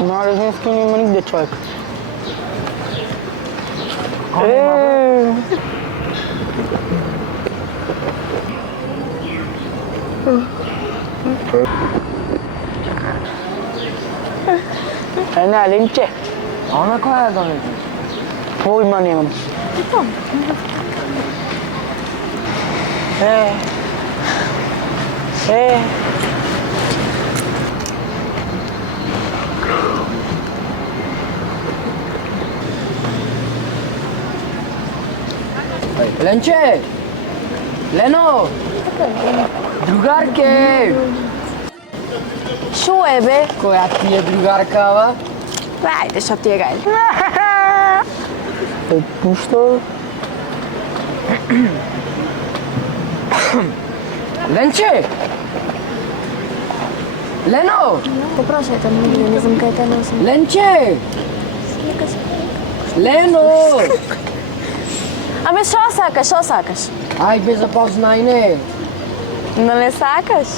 На Резински нема нигде човек. Не, Ленче. Она која е донесе? Појма немам. Ленче! Лено! Другарке! Шо е, бе? Која ти е другаркава? Ајде, што ти е гај. Пушто. Ленче! Лено! Попросете ме, не знам кај те носам. Ленче! Лено! Абе, шо сакаш? Ај, бе, запознај не. Но не сакаш?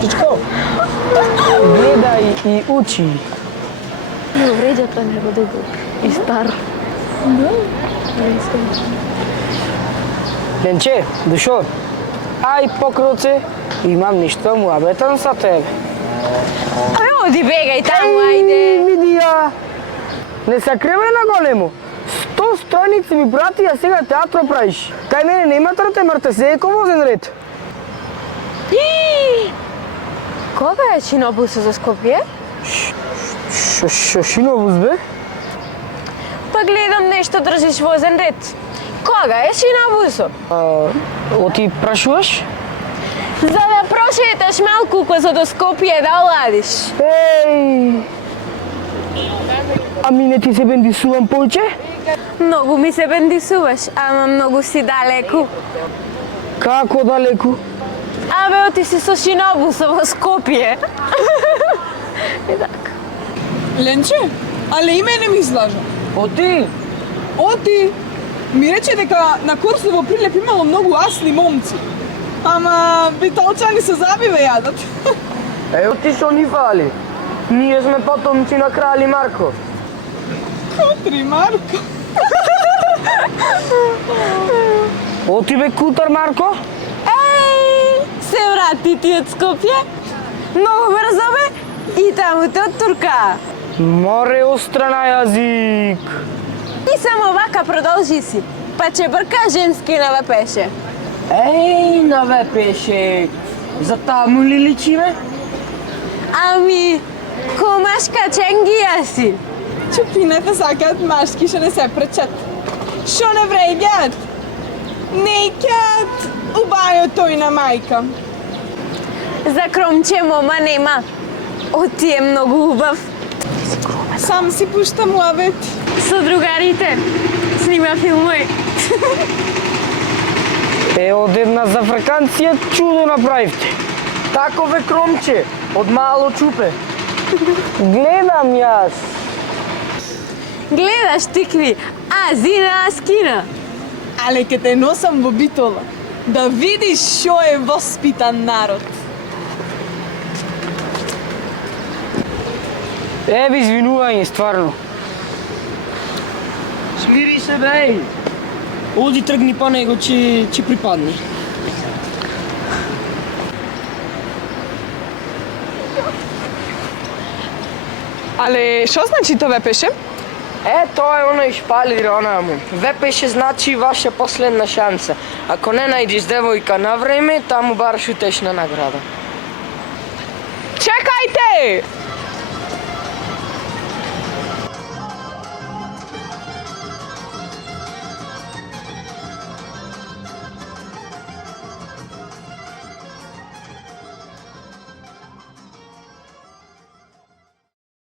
Чичко, гледај и учи. Не вреđa тоа него да го и стар. Ленче, дошо. Ај покроце, имам ништо муабетан со тебе. Абе, оди бегај таму, ајде. Види ја. Не сакревај на големо. 100 страници ми прати, а сега театро правиш. Кај мене нема трте се еко возен ред. Кога е шинобусот за Скопје? Шо шинобус, бе? Па гледам нешто држиш возен ред. Кога е шинобусот? Оти прашуваш? За да прошеташ малку за до Скопје да оладиш. Еј! Ами не ти се бендисувам повеќе? Многу ми се бендисуваш, ама многу си далеку. Како далеку? Абе, оти си со шинобусот во Скопје. И така. Ленче, але и мене ми излажа. Оти ми рече дека на курсот во Прилеп имало многу асни момци. Ама битолчани се забиве јадат. Оти што ни фали. Ние сме потомци на крали Марко. Котри Марко. Оти бе кутар, Марко? Се врати ти од Скопје? Многу брзо бе и таму те од Турка. Море острана јазик. И само вака продолжи си, па ќе брка женски навепеше. Навепеше. За таму ли личиме? Ами, комашка ченгија си. Чупината сакаат машки што не се пречат. Што не вреѓаат? Не икаат убајото и на мајка. За кромче мома нема. Оти е многу убав. Сам си пушта муабет. Со другарите снима филмови. Од една за фраканција чудо направивте. Тако бе кромче, од мало чупе. Гледам јас. Гледаш тикви, азина аскина. Але ке те носам во битола, да видиш што е воспитан народ. Еве, извинување, стварно. Смири се, бе. Оди тргни па него, ќе припадне. Але што значи тоа вепеше? Тоа е оној шпалир, она му. Вепеше значи ваша последна шанса. Ако не најдеш девојка на време, таму бараш утешна награда. Чекајте!